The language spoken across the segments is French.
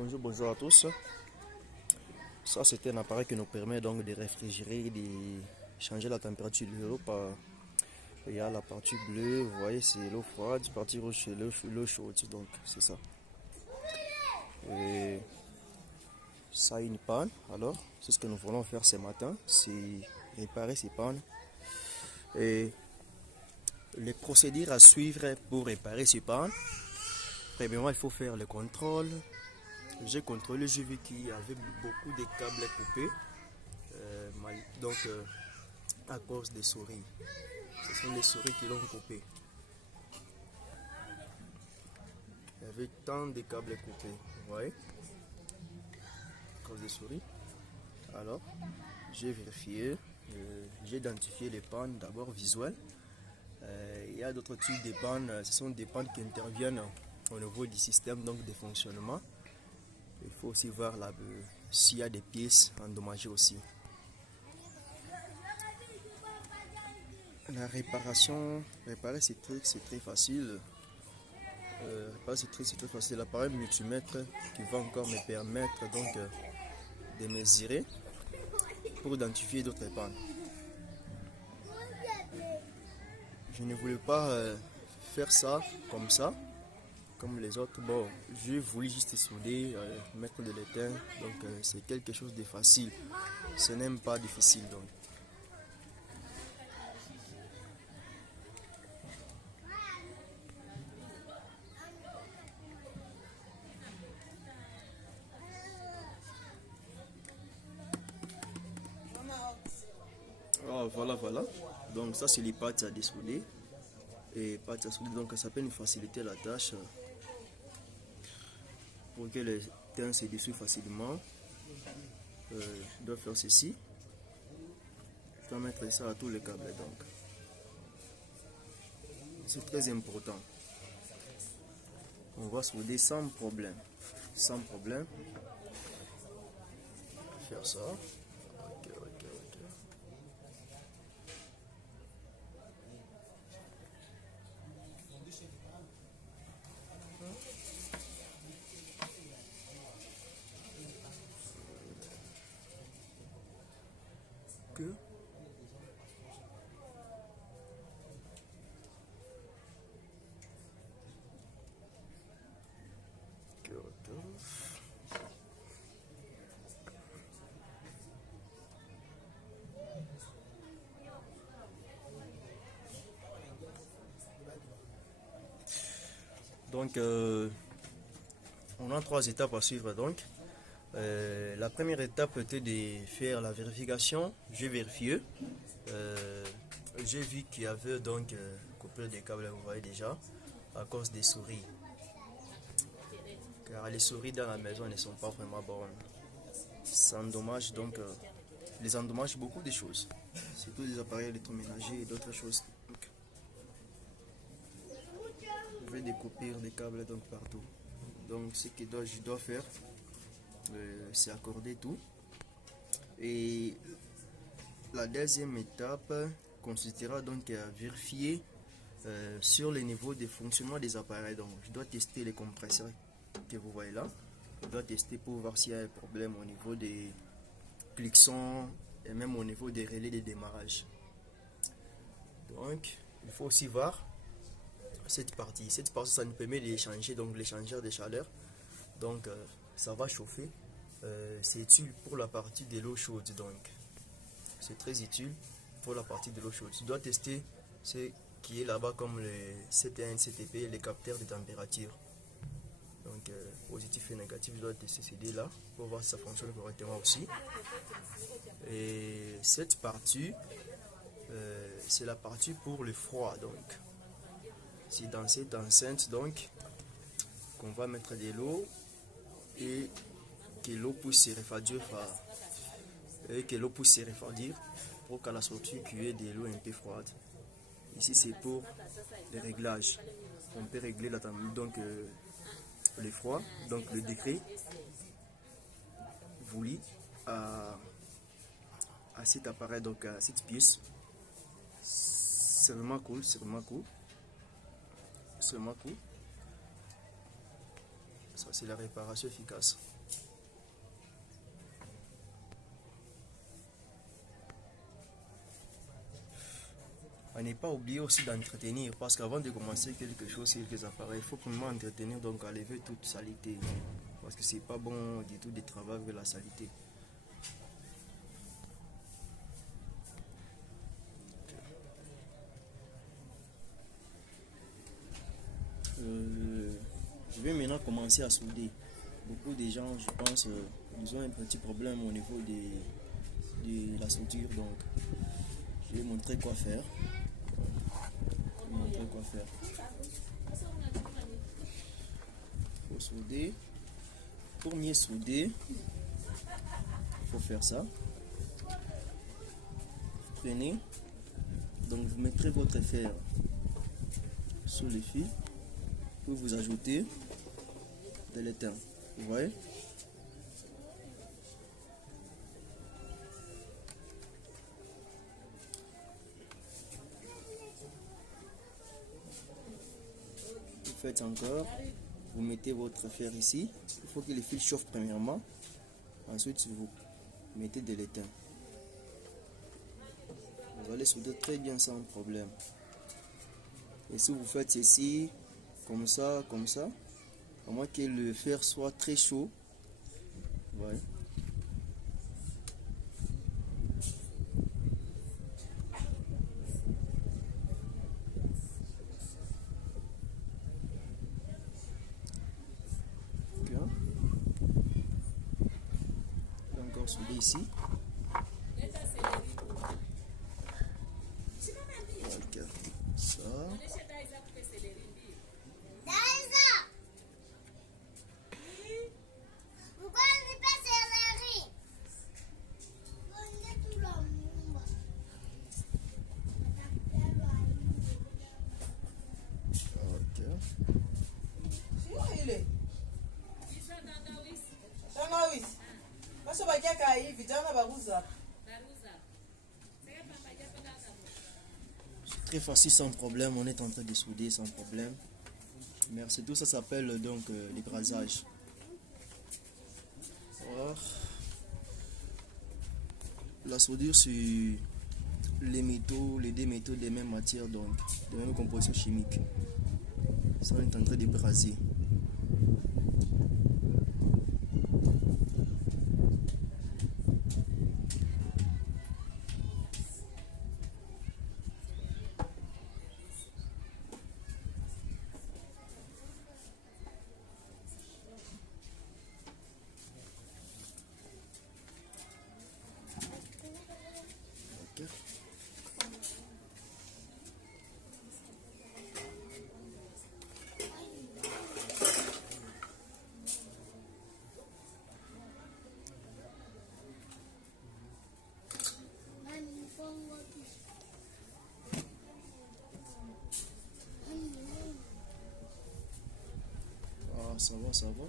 Bonjour à tous. Ça, c'est un appareil qui nous permet donc de réfrigérer, de changer la température de l'eau. Il y a la partie bleue, vous voyez, c'est l'eau froide, la partie rouge, c'est l'eau chaude. Donc, c'est ça. Et ça a une panne. Alors, c'est ce que nous voulons faire ce matin, c'est réparer ces pannes. Et les procédures à suivre pour réparer ces pannes. Premièrement, il faut faire le contrôle. J'ai contrôlé, j'ai vu qu'il y avait beaucoup de câbles coupés, à cause des souris. Ce sont les souris qui l'ont coupé. Il y avait tant de câbles coupés, vous voyez, à cause des souris. Alors, j'ai vérifié, j'ai identifié les pannes d'abord visuelles. Il y a d'autres types de pannes, ce sont des pannes qui interviennent au niveau du système donc de fonctionnement. Il faut aussi voir s'il y a des pièces endommagées aussi. La réparer c'est très facile. C'est très facile. L'appareil multimètre qui va encore me permettre donc de mesurer pour identifier d'autres pannes. Je ne voulais pas faire ça, comme les autres. Bon, je voulais juste souder, mettre de l'étain. Donc c'est quelque chose de facile. Ce n'est pas difficile donc. Oh, voilà. Donc ça c'est les pattes à dessouder. Et pattes à souder, donc ça peut nous faciliter la tâche pour que les teints se dessouent facilement. Je dois faire ceci. Je dois mettre ça à tous les câbles donc. C'est très important. On va souder sans problème. Sans problème. Faire ça. Ok. Donc, on a 3 étapes à suivre. Donc, la première étape était de faire la vérification. J'ai vérifié. J'ai vu qu'il y avait donc coupé des câbles, vous voyez déjà, à cause des souris. Car les souris dans la maison ne sont pas vraiment bonnes. Ça endommage donc, les endommage beaucoup de choses. Surtout des appareils électroménagers et d'autres choses. Donc, je vais découper des câbles donc partout. Donc ce que je dois faire, c'est accorder tout. Et la deuxième étape consistera donc à vérifier sur le niveau de fonctionnement des appareils. Donc je dois tester les compresseurs que vous voyez là. Je dois tester pour voir s'il y a un problème au niveau des cliquetsons et même au niveau des relais de démarrage. Donc il faut aussi voir cette partie, ça nous permet d'échanger donc l'échangeur de chaleur. Donc ça va chauffer. C'est utile pour la partie de l'eau chaude. Donc c'est très utile pour la partie de l'eau chaude. Tu dois tester ce qui est là-bas comme le CT1, CTP, les capteurs de température. Donc positif et négatif, je dois tester ces deux là pour voir si ça fonctionne correctement aussi. Et cette partie, c'est la partie pour le froid. Donc c'est dans cette enceinte donc qu'on va mettre de l'eau et que l'eau puisse se refroidir pour qu'à la sortie qu'il y ait de l'eau un peu froide. Ici c'est pour les réglages. On peut régler la température donc le froid, donc le degré voulu à cet appareil, donc à cette pièce. C'est vraiment cool. Ça, c'est la réparation efficace. À ne pas oublier aussi d'entretenir, parce qu'avant de commencer quelque chose, quelques appareils, il faut premièrement entretenir, donc enlever toute saleté. Parce que c'est pas bon du tout de travailler avec la saleté. Je vais maintenant commencer à souder. Beaucoup de gens, je pense, ils ont un petit problème au niveau de la soudure, donc je vais montrer quoi faire. Faut souder. Pour mieux souder, il faut faire ça. Vous prenez, donc vous mettrez votre fer sur le fil, puis vous ajoutez de l'étain. Vous voyez? Vous faites encore, vous mettez votre fer ici. Il faut que le fil chauffe premièrement. Ensuite, vous mettez de l'étain. Vous allez souder très bien sans problème. Et si vous faites ceci, comme ça, à moins que le fer soit très chaud, ouais. Bien. Encore souder ici. Ok. Ça. Très facile, sans problème, on est en train de souder sans problème. Merci, tout ça s'appelle donc l'écrasage. La soudure sur les métaux, les deux métaux des mêmes matières, donc de même composition chimique. Ça, on est en train de braser. Ça va, ça va.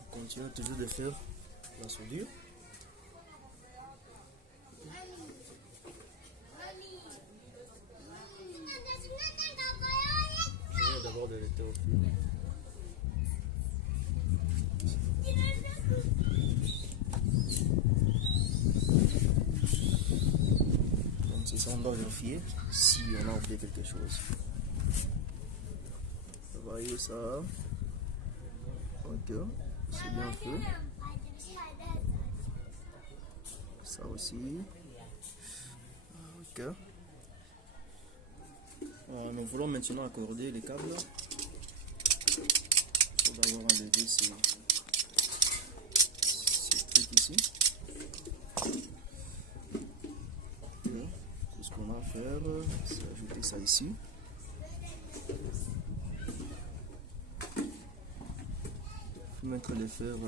On continue toujours de faire la soudure. Je vais d'abord de l'étain au fil. Donc c'est ça, on doit vérifier si on a oublié quelque chose. Vous voyez ça. Ok, c'est bien fait. Ça aussi. Ok. Nous voulons maintenant accorder les câbles. Il faut d'abord enlever ces trucs ici. Okay. Tout ce qu'on a à faire, c'est ajouter ça ici. Mettre les fers ok.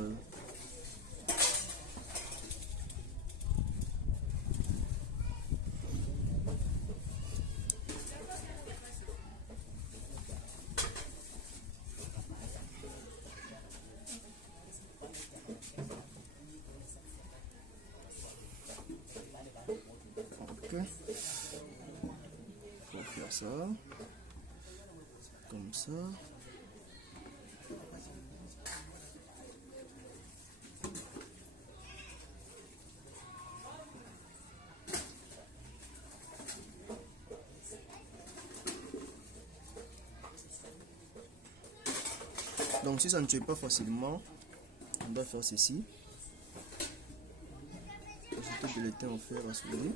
Faut faire ça comme ça. Donc si ça ne tue pas facilement, on doit faire ceci. Ajouter de l'étain au fer à souder.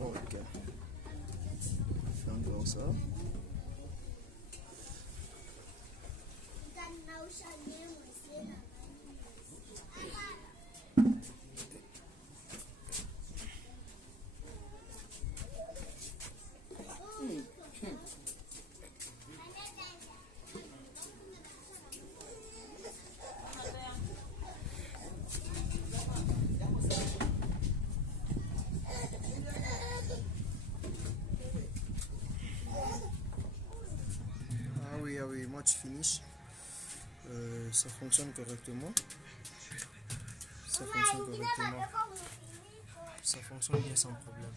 Ok. Fais encore ça. Ah oui, match finish. Ça fonctionne correctement. Ça fonctionne correctement. Ça fonctionne bien sans problème.